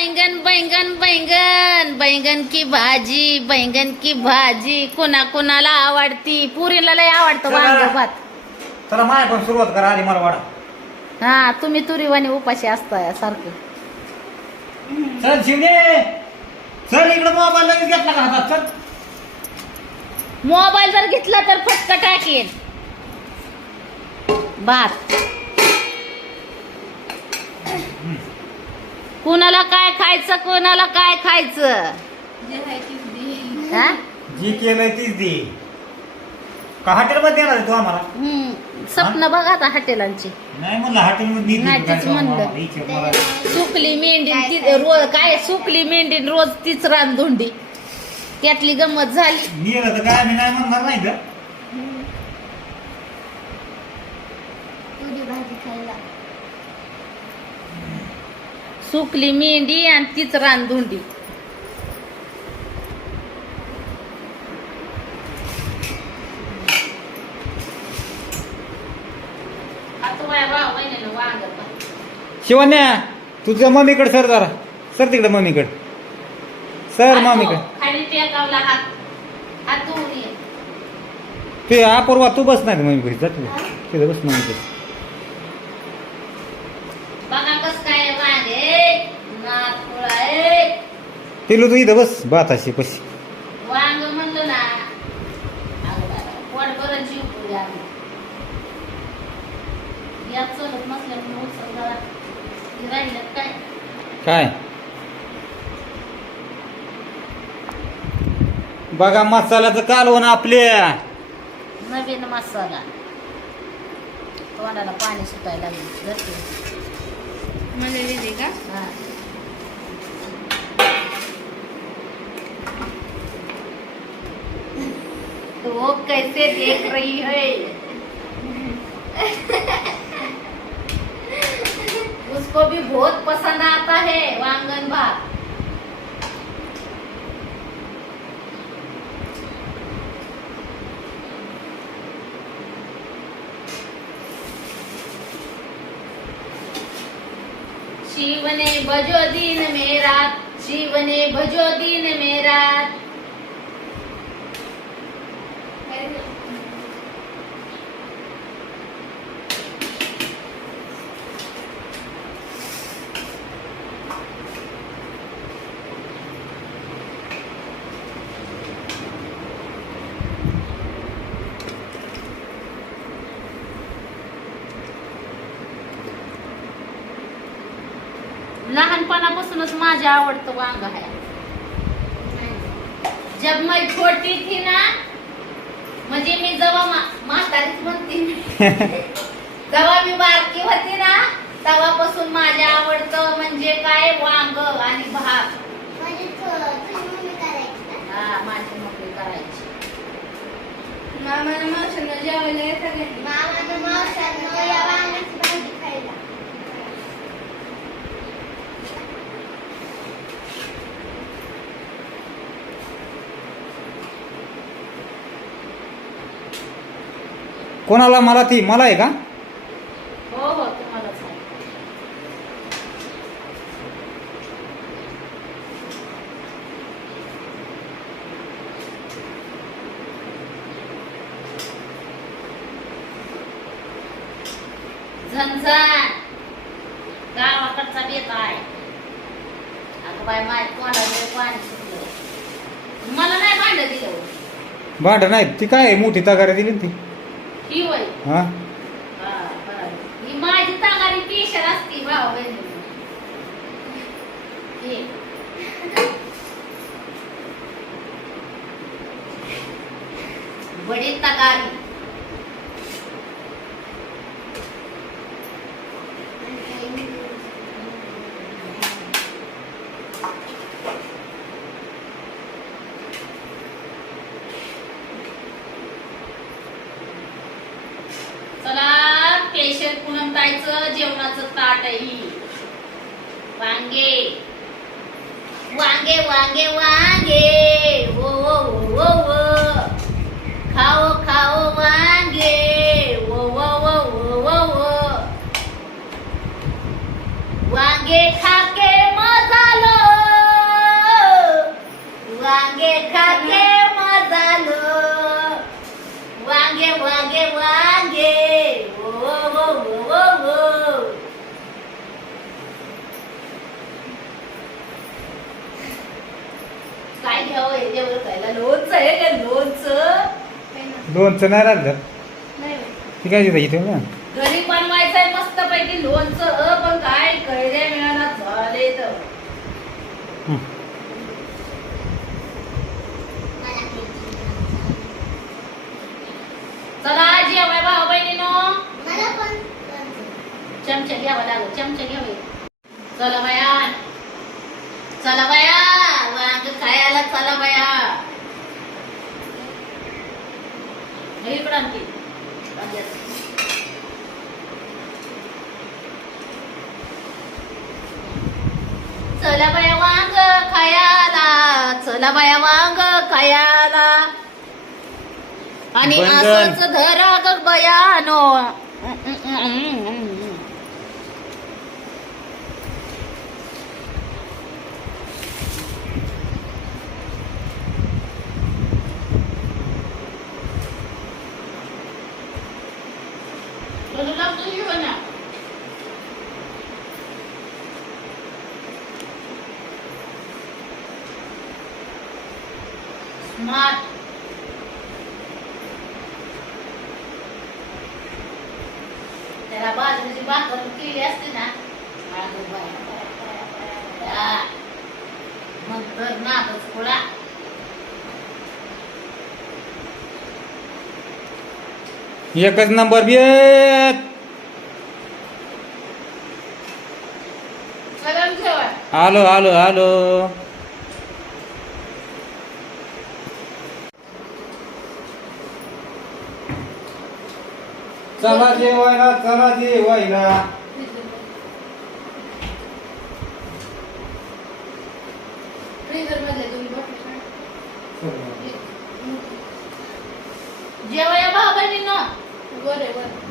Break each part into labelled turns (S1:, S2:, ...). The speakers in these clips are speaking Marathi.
S1: बैंगन बैंगन बैंगन. बैंगन की भाजी बैंगन की भाजी. कोणा कोणाला आवडती? पुरीला लय आवडतं वांग भात.
S2: चला माय पण सुरुवात करा आधी मला वाडा
S1: हा तुम्ही तुरीवाणी उपाशी असताय सारखं.
S2: चल शिवने. चल इकडे मोबाईल लगेच घेतला का हातात? चल.
S1: मोबाईल जर घेतला तर फटका टाकेन भात. कुणाला काय खायचं कोणाला काय खायचं? हा?
S2: जी केलंय तीच दे. का हॉटेलमध्ये देणार आहे तू आम्हाला?
S1: हम्म. स्वप्न बघा आता हॉटेलांची.
S2: नाही म्हणलं हॉटेलमध्ये
S1: नाही, तीच. सुकली मेंढी ती रोज काय? सुकली मेंढी रोज तीच रानधुंडी. त्यातली गंमत झाली.
S2: नेलं तर काय मी नाही म्हणणार नाही तर
S3: पुरी भाजी खायला.
S1: सुकली मेंढी आणि तीच रानधुंडी.
S2: शिवन्या तुझं मम्मीकडे सर जरा. सर तिकडे मम्मीकडे. सर मम्मीकडे.
S1: धुवून, खाली टेकावला हात. हात धुवून ये.
S2: ते अपूर्वा तू बस नाही मम्मीकडे. जा तिकडे. तिथे बस मम्मीकडे
S1: बघा कस काय वांग आहे नाक फुलं आहे
S2: तिला तू इथं बस बाताशी पशी.
S1: वांग म्हणलं ना अगं बाबा, पोट भरून जीव पुरी आम्ही यात चलत नसल्यामुळे जरा काय?
S2: काय? बघा मसाल्याचं कालवण आपल्या.
S1: नवीन मसाला. तोंडाला पाणी सुटायला लागले. धरते.
S3: मला दिली का?
S1: हा. कैसे देख रही है? उसको भी बहुत पसंद आता है, वांगन भात। शिवने भजो दिन मेरा शिवने भजो दिन मेरा लहानपणापासूनच माझे आवडतं वांग आहे जब मैं छोटी थी ना म्हणजे मी जेव्हा मा- म्हातारीच म्हणते. जेव्हा मी बारकी होती ना तेव्हापासून माझे आवडतं म्हणजे काय वांग आणि भात
S3: म्हणजे तू- तुझी मम्मी करायची का?
S1: हा माझी मम्मी करायची
S3: मामाला मावशांना जेवायला येतं? मामाला मावशांना या वांग्याची भाजी खायला
S2: कोणाला मला ती मला आहे का?
S1: हो हो तुम्हालाच आहे. झणझण गावाकडचा बेत आहे. अगं बाय माय तोंडाला पाणी सुटलं. मला नाही भांड दिलं.
S2: भांड नाही ती काय आहे? मोठी तगारी दिली ना ती.
S1: हा?
S2: ही
S1: माझी तागारी पेशर असती भाऊ बहिणी. बडी तगारी चला पेशर पुणमतायचं जेवणाचं ताट आहे ही वांगे वांगे वांगे. वांगे वो वो वो वो वो खाओ खाओ वांगे वो वो वो वो वो वो वांगे खाके मजा लो काय घ्यावं याच्यावर खायला लोणचं आहे का लोणचं?
S3: नाही.
S2: लोणचं नाही राहिलं. ती काय तिथं इथे ना
S1: घरी बनवायचंय मस्त पैकी लोणचं अ, पण काय कैऱ्या मिळाला झाले तर. चला जेवाय भाऊ बहिणीनो.
S3: मला पण.
S1: चमचा घ्यावा लागेल चमचा घ्यावे चला बाया. चला बाया वांग खायला चला बाया. वांग्याचं. चला बाया वांग खायाला चला बाया वांग खायाला आणि. असंच धरा ग बयानो Smart. त्याला बाजरीची भाकर केली असते ना. मग तर नाकच खुळा
S2: एकच नंबर बेत आलो आलो आलो चला जेवायला चला जेवायला
S3: फ्रीजरमध्ये दोन बॉटल
S1: जेवया भाऊ बहिणींनो
S3: बरे बरं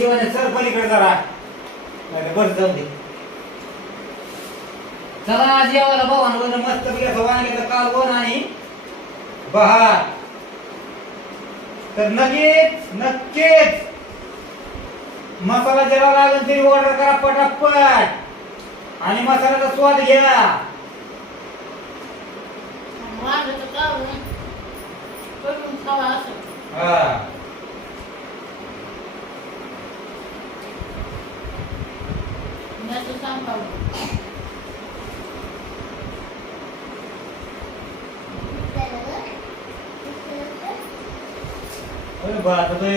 S2: शिवाने सर पलीकडे जरा. बस जाऊ दे. चला जेवायला भावानं मस्त पैकी वांग्याचं कालवण आणि बहार. तर नक्कीच नक्कीच. मसाला जरा लागेल तरी ऑर्डर करा पटापट. आणि मसाल्याचा स्वाद घ्या. हा.
S1: मी असं सांभाळून
S2: अरे बाप रे.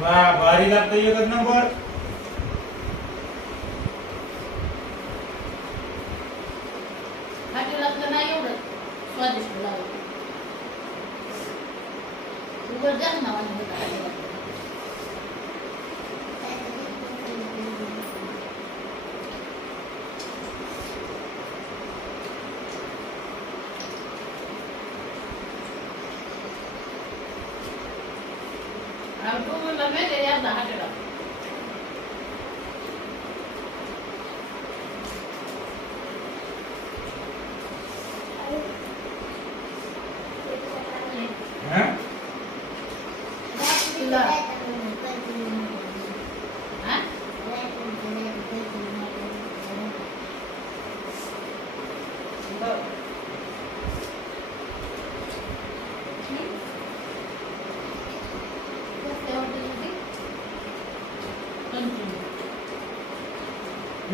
S2: वा भारी लागतं एकच नंबर
S1: orgasmo.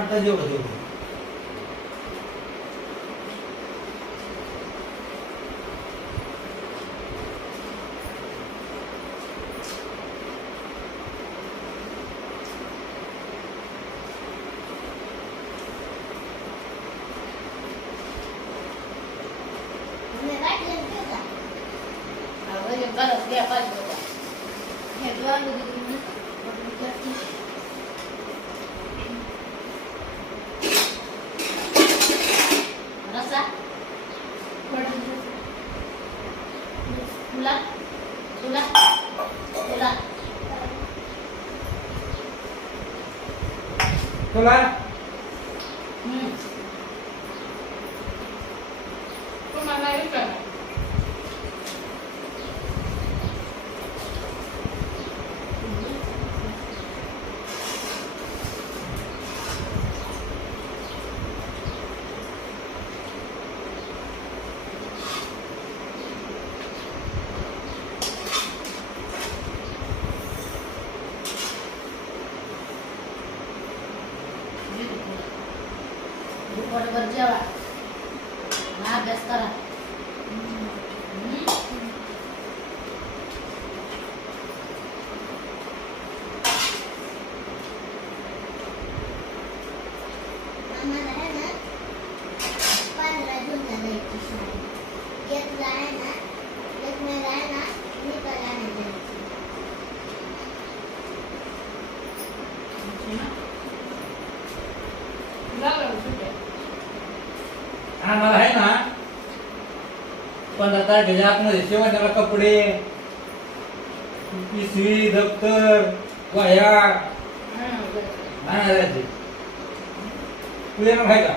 S3: ಮಾಡ್ತಾ ಇದ್ದೀವಿ ver americano. त्याच्या आतमध्ये त्याला कपडे पिशवी दप्तर वाया. तुझ्या माहिती का?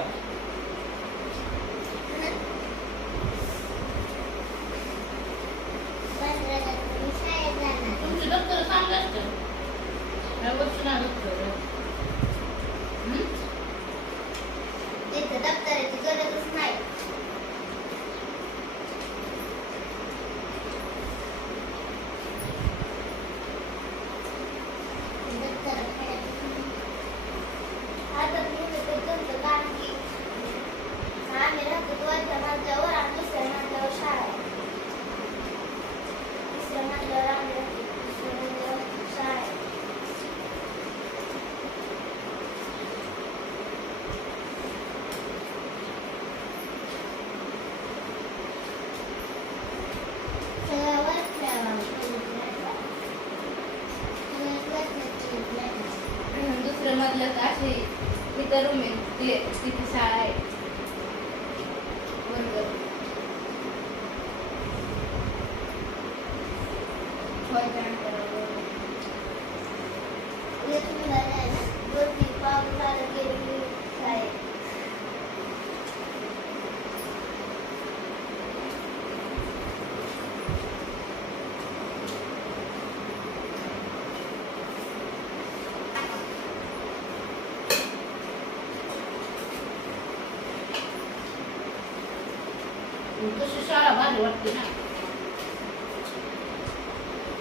S1: Entonces yo ahora vale, igual que nada.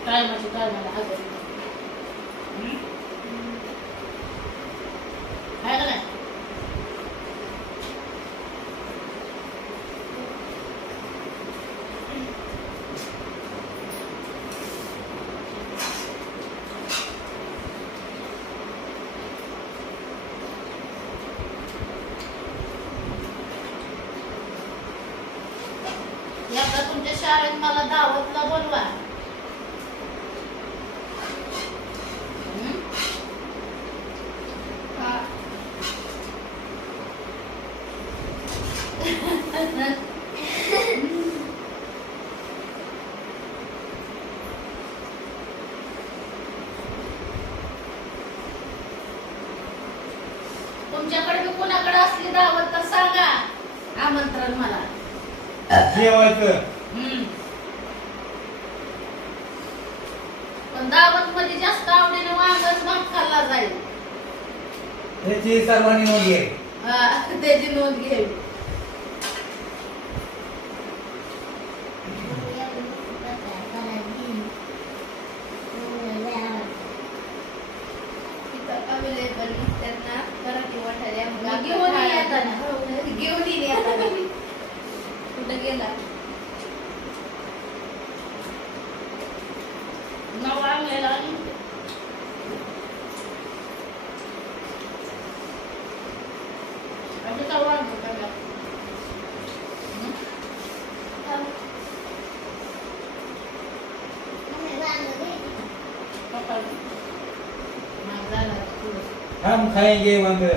S1: Calma, calma, la hago. मला दावतला बोलवा. तुमच्याकडे कोणाकडे असली दावत तर सांगा. आमंत्रण मला.
S3: जेवायचं.
S1: खाल्ला जाईल.
S3: त्याची सर्वांनी नोंद घे.
S1: हा त्याची नोंद घ्यावी No,
S3: I'm ಕಲೆಗೆ ಒಂದು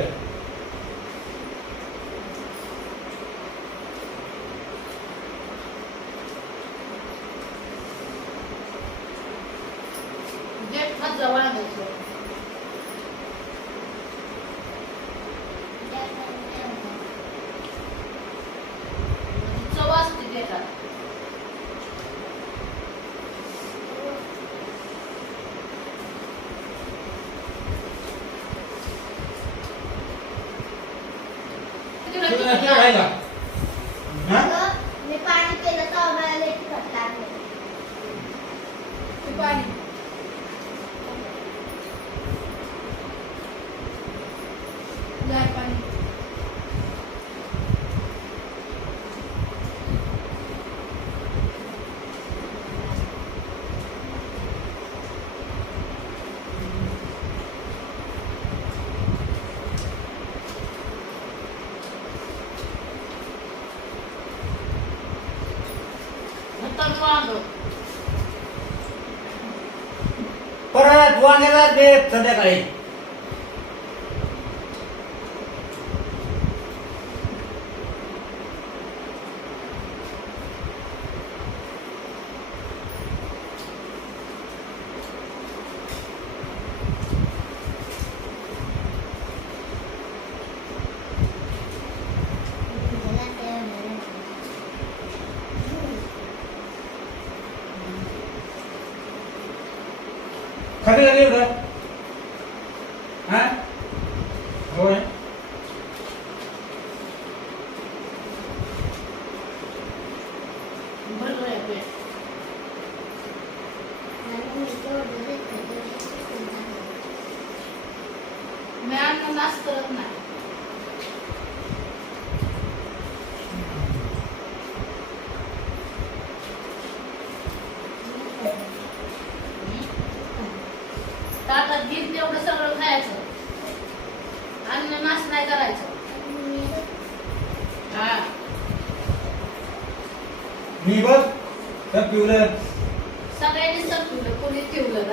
S1: equality. 金だけ、つ
S2: ぶやか
S1: に。खाते
S2: झाले होतं हा? होय
S3: मी
S1: अन्न नाश करत नाही.